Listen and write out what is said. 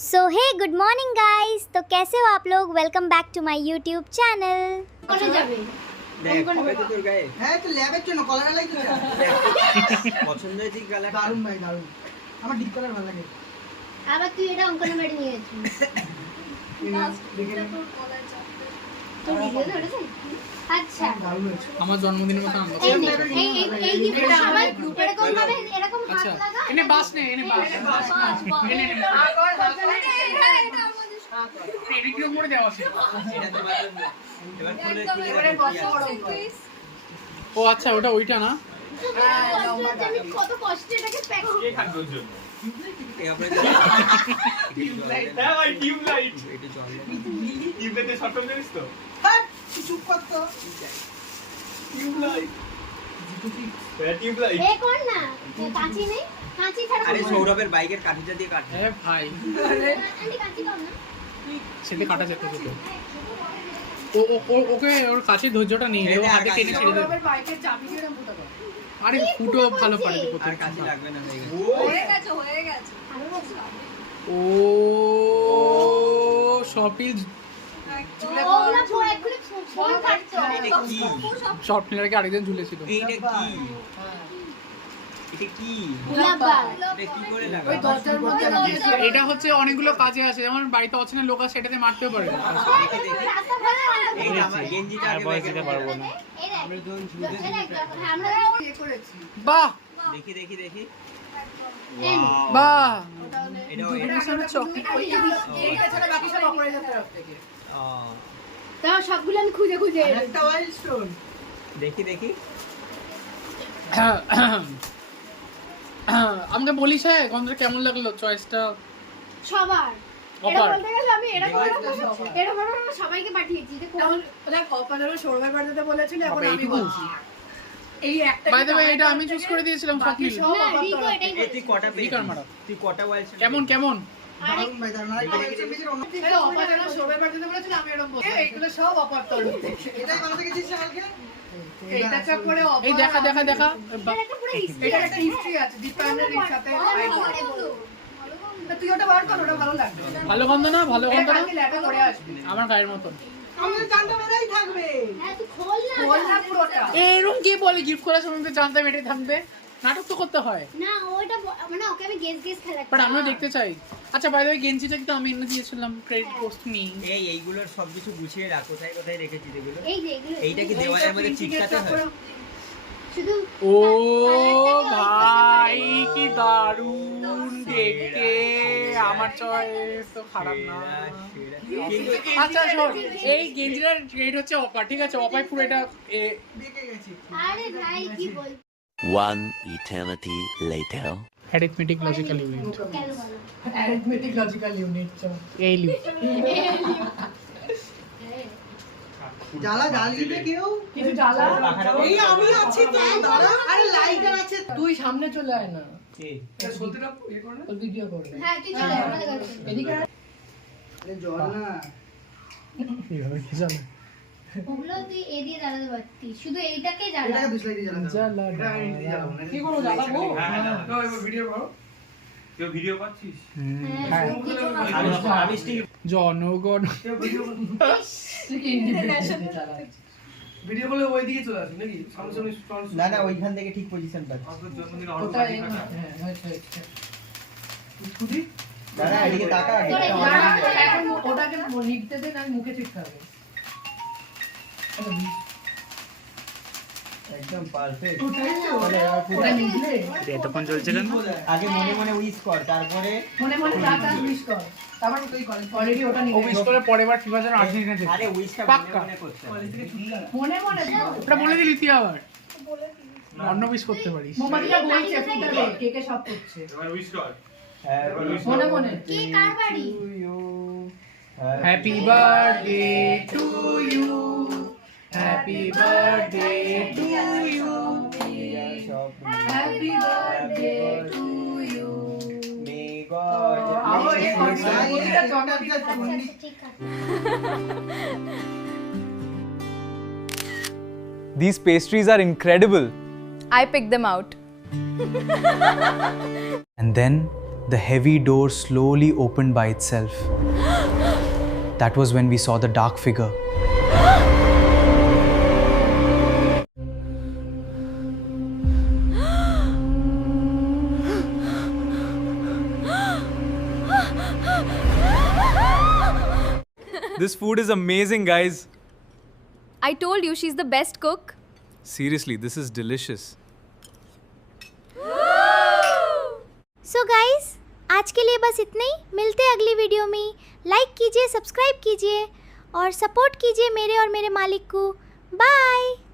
सो hey good morning guys. तो कैसे हो आप लोग? Welcome back to my YouTube channel. কোথায় যাবে? দেখ কবে তো তোর গায়ে হ্যাঁ তো ল্যাবের জন্য কলার লাই তো পছন্দ হয়েছে কালার দারুণ ভাই দারুণ আমার ডিপ কালার ভালো লাগে আবার তুই এটা অঙ্কনবাড়ি নিয়ে গেছিস। তোর ভিডিও ধরেছে? আচ্ছা। দারুণ হয়েছে আমার জন্মদিনের মতো আনন্দ। এই নে, এই গিফটটা সবাই এরকম ভাবে এরকম হাত আচ্ছা লাগা। এনে বাস নে এনে বাস এনে এনে এনে কি করে দেওয়া আছে? এটা তোমার জন্য এবার খুলে ও আচ্ছা ওটা ওইটা না। আমি কত কষ্টে এটাকে প্যাক এই আপনাদের হ্যাঁ ভাই টিউবলাইট এটা জল টিউবলাইটে শর্ট টার্ম জানিস তো হ্যাঁ চুপ কর তো টিউবলাইট হ্যাঁ টিউবলাইট এ কর না, কাঁচি নেই, কাঁচি ছাড়া আরে করবো না। সৌরভের বাইকের কাঠিটা দিয়ে কাটে হ্যাঁ ভাই আন্টি কাঁচি দাও না। সেটা কাটা যেত যেত। ওকে ওর কাছে ধৈর্যটা নেই রে, ও হাতে টেনে ছেড়ে দেবে। আরে ফুটো ভালো পারে আর কাছে লাগবে না হয়ে গেছে ভালো বলছো? ও শপিল ওগুলো পরে এক্ষুনি ফোন কাটছো। এটা কি স্বপ্নের আগে আরেকজন ঝুলেছিল। এইটা কি এটা কি গোলাপবাগ। এটা কি করে লাগা এটা হচ্ছে অনেকগুলো কাজে আছে, যেমন বাড়িতে অচেনা লোক আছে সেটাতে মারতেও পারে। দেখি দেখি রাস্তা ভালো আমরা এই আমার গেঞ্জিটা আগে বাইকে পারবো না এই দেখ। আমরা দুজন ঝুলতে এই দেখ, হ্যাঁ, আমরা বাহ দেখি দেখি দেখি এই বাহ এটাও তাও সবগুলো আমি খুঁজে খুঁজে এনেছি। একটা ওয়াইল্ড স্টোন দেখি দেখি আমাকে বলিস হ্যাঁ গন্ধটা কেমন লাগলো চয়েসটা? সবার এটা অপার। বলতে গেলে আমি এরকম সবাইকে পাঠিয়েছি যে কোন বাবা, এইটুকু? বাই দ্য ওয়ে এটা আমি চুজ করে দিয়েছিলাম স্বপ্নিল। না রিকো এটাই এই তুই কটা পেয়েছিস রিকার মারা। তুই কটা ওয়াইল্ড কেমন কেমন আরে দারুণ ভাই দারুণ আরেকটা ওয়াইল্ড স্টোন অন্য এটাই বানাতে গেছিস কালকে এই দেখা দেখা দেখা বাহ, এটা একটা পুরো হিস্ট্রি এটা একটা হিস্ট্রি আছে দীপায়নের সাথে তুই ওটা বার কর ওটা ভালো লাগবে ভালো গন্ধ না ভালো গন্ধ না কালকে ল্যাপে করে আসবি আমার গায়ের মতন। আমাদের জানটা মেরাই থাকবে হ্যাঁ তুই খোল না বল না পুরোটা এরকম কি বলে গিফট করার সময় তো জানতাম এটাই থাকবে, নাটক তো করতে হয়। না ওটা মানে ওকে আমি গেস খেলাচ্ছি বাট আমিও দেখতে চাই। আচ্ছা বাই দ্য ওয়ে গেঞ্জিটা কিন্তু আমি এনে দিয়েছিলাম, ক্রেডিট পোস্ট মি। এইগুলোর সবকিছু গুছিয়ে রাখ কোথায় কোথায় রেখেছিস এগুলো এই যে এগুলো এইটা কি দেওয়ালের মধ্যে চিপকাতে হয় শুধু ও ভাই কি দারুণ দেখতে, আমার চয়েস তো খারাপ না। কিন্তু আচ্ছা শোন, এই গেঞ্জিটার রেট হচ্ছে অফার, ঠিক আছে? অফার পুরো এটা বেঁকে গেছি আরে ভাই কি বল One eternity later. Arithmetic logical unit কেন বলো অ্যারিথমেটিক লজিক্যাল ইউনিট এই লিউ। জ্বালা জাল দিবে কেউ কিছু জ্বালা এই আমি আছি তো দাঁড়া আরে লাইটার আছে তুই সামনে চলে আয় না কি? তোর ভিডিও করবে হ্যাঁ তুই চলে আয়, আমাদের কাছে এদিকে আয়। আরে জল না এইভাবে কি জানো? ওগুলো তুই এ দিয়ে জ্বালাতে পারতিস, শুধু এইটাকে জ্বালা এটাকে দুসলাই দিয়ে জ্বালা জ্বালা কি করবো জ্বালাবো কেউ ভিডিও করছিস হ্যাঁ আমি স্টিক জনগণ তুই কি ইন্ডিপেন্ডেন্ট চালাচ্ছিস ভিডিও বলে ওই দিকে চলে আসি নাকি সামনে না না ওইখান থেকে ঠিক পজিশন পাচ্ছি তোর জন্মদিন ওটা অর্ডার হ্যাঁ হয়েছে খুদি দাদা এদিকে তাকা এখন ওটাকে নিতে দে না মুখে চিপতে হবে একদম পারফেক্ট ওটা নিলে এতক্ষণ চলছে কেন? আগে মনে মনে উইশ কর তারপরে মনে মনে টাটা উইশ কর তারপর তুই অলরেডি ওটা ও নিয়ে উইশ করে পরের বার FIFA যেন আর্জেন্টিনা জেতে। আরে উইশটা পাক্কা। মনে মনে করতে হবে মনে মনে ওটা বলে দিলি তুই আবার অন্য উইশ করতে পারিস। মোমবাতিটা বলছে ফুটাবে কেকে সব করছে এবার উইশ কর হ্যাঁ মনে মনে কে কার বাড়ি happy birthday to you, happy birthday to you, happy birthday to you মে গড আও এই মোমবাতিটা জটা দিয়ে আচ্ছা ঠিক আছে These pastries are incredible. I picked them out. And then the heavy door slowly opened by itself. That was when we saw the dark figure. This food is amazing, guys. I told you she's the best cook. Seriously, this is delicious. So guys, आज के लिए बस इतना ही। मिलते हैं अगली video में। Like कीजिए, सब्सक्राइब कीजिए और सपोर्ट कीजिए मेरे और मेरे मालिक को। बाय।